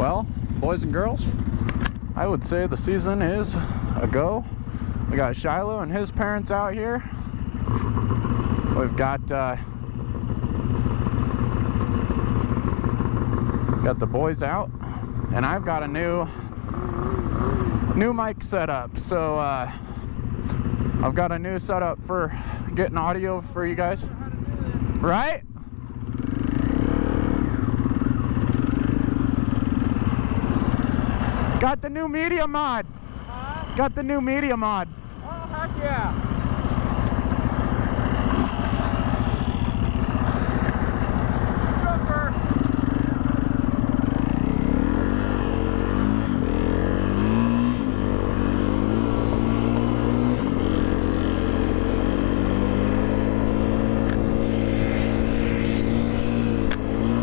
Well, boys and girls, I would say the season is a go. We got Shiloh and his parents out here. We've got the boys out, and I've got a new mic setup. So I've got a new setup for getting audio for you guys, right? Got the new media mod. Huh? Got the new media mod. Oh, heck yeah. Jumper.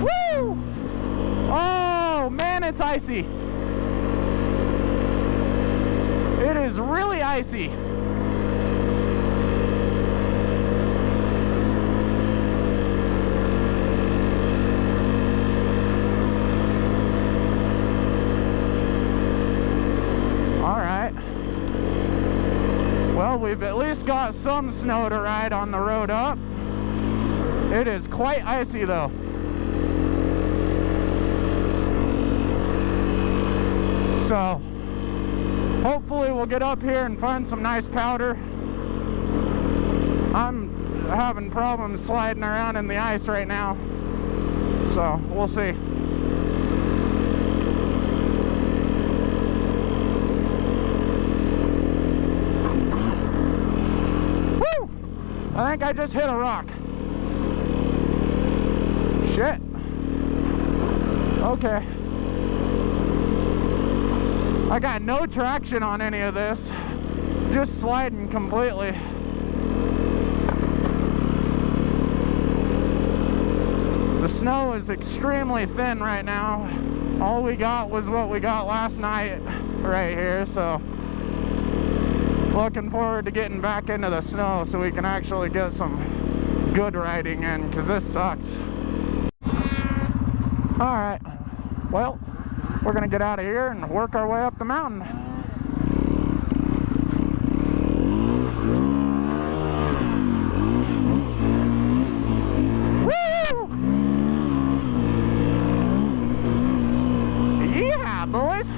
Woo! Oh man, it's icy. It is really icy. All right. Well, we've at least got some snow to ride on the road up. It is quite icy though. So, hopefully we'll get up here and find some nice powder. I'm having problems sliding around in the ice right now, so we'll see. Woo! I think I just hit a rock. Shit. Okay. I got no traction on any of this, just sliding completely. The snow is extremely thin right now. All we got was what we got last night right here, so looking forward to getting back into the snow so we can actually get some good riding in, because this sucks. Alright, well, we're gonna get out of here and work our way up the mountain. Woo! Yeah, boys!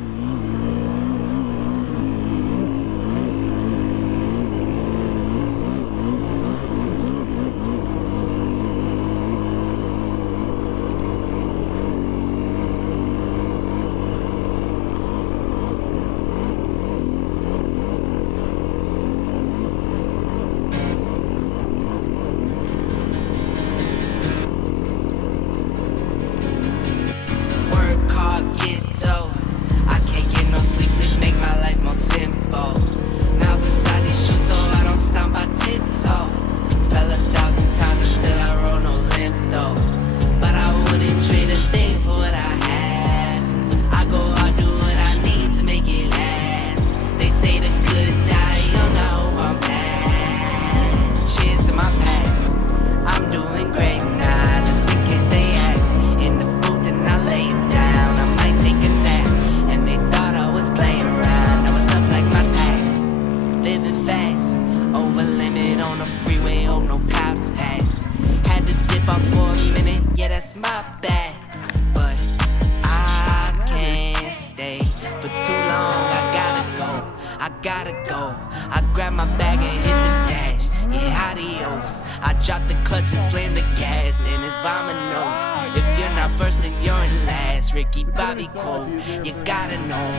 Ricky Bobby quote, you gotta know,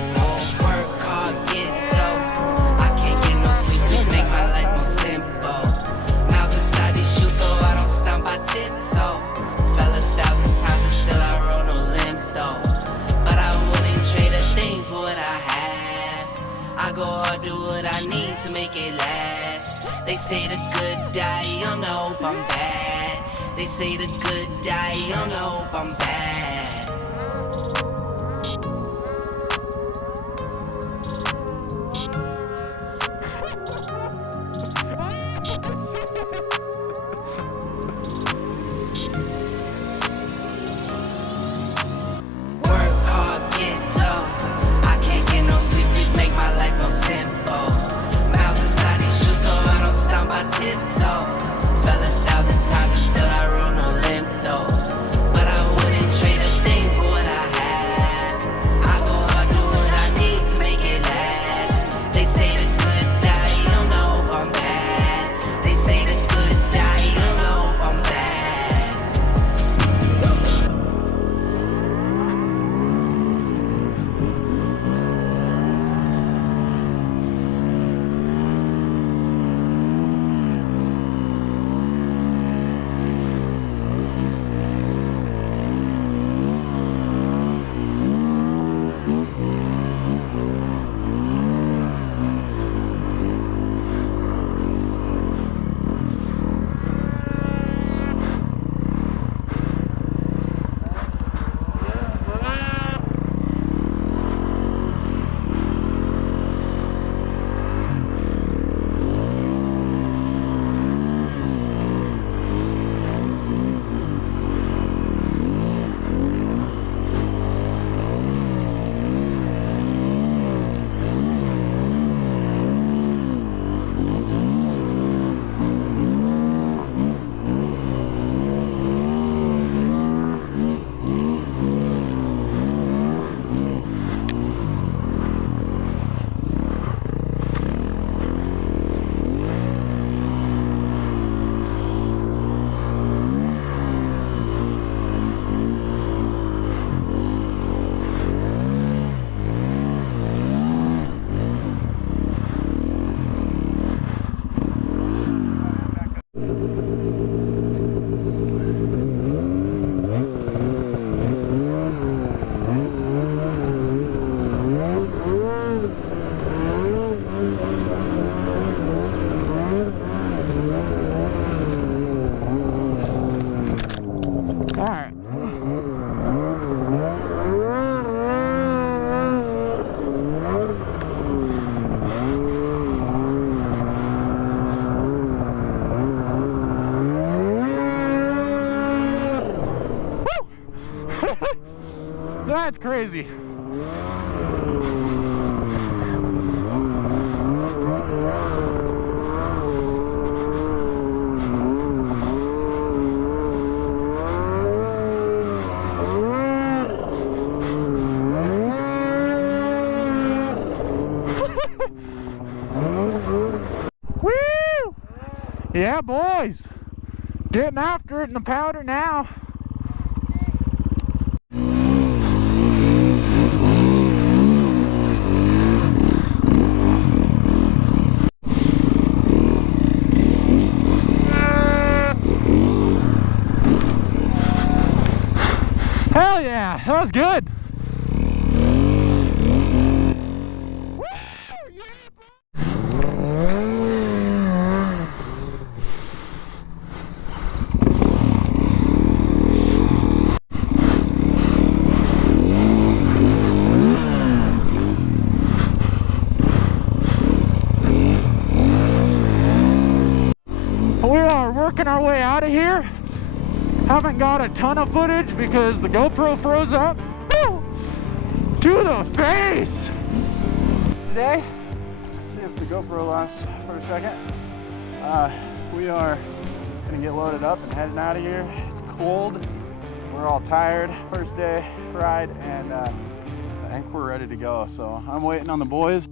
work hard, get dough. I can't get no sleep, just make my life more simple. Miles inside these shoes so I don't stomp, I tiptoe. Fell 1,000 times and still I roll no limp though. But I wouldn't trade a thing for what I have. I go hard, do what I need to make it last. They say the good die young, I hope I'm bad. They say the good die young, I hope I'm bad. Work hard, get that's crazy. Woo! Yeah, boys. Getting after it in the powder now. Hell yeah, that was good. Woo! We are working our way out of here. Haven't got a ton of footage because the GoPro froze up. Woo! To the face! Today, let's see if the GoPro lasts for a second. We are gonna get loaded up and heading out of here. It's cold. We're all tired. First day ride, and I think we're ready to go. So I'm waiting on the boys.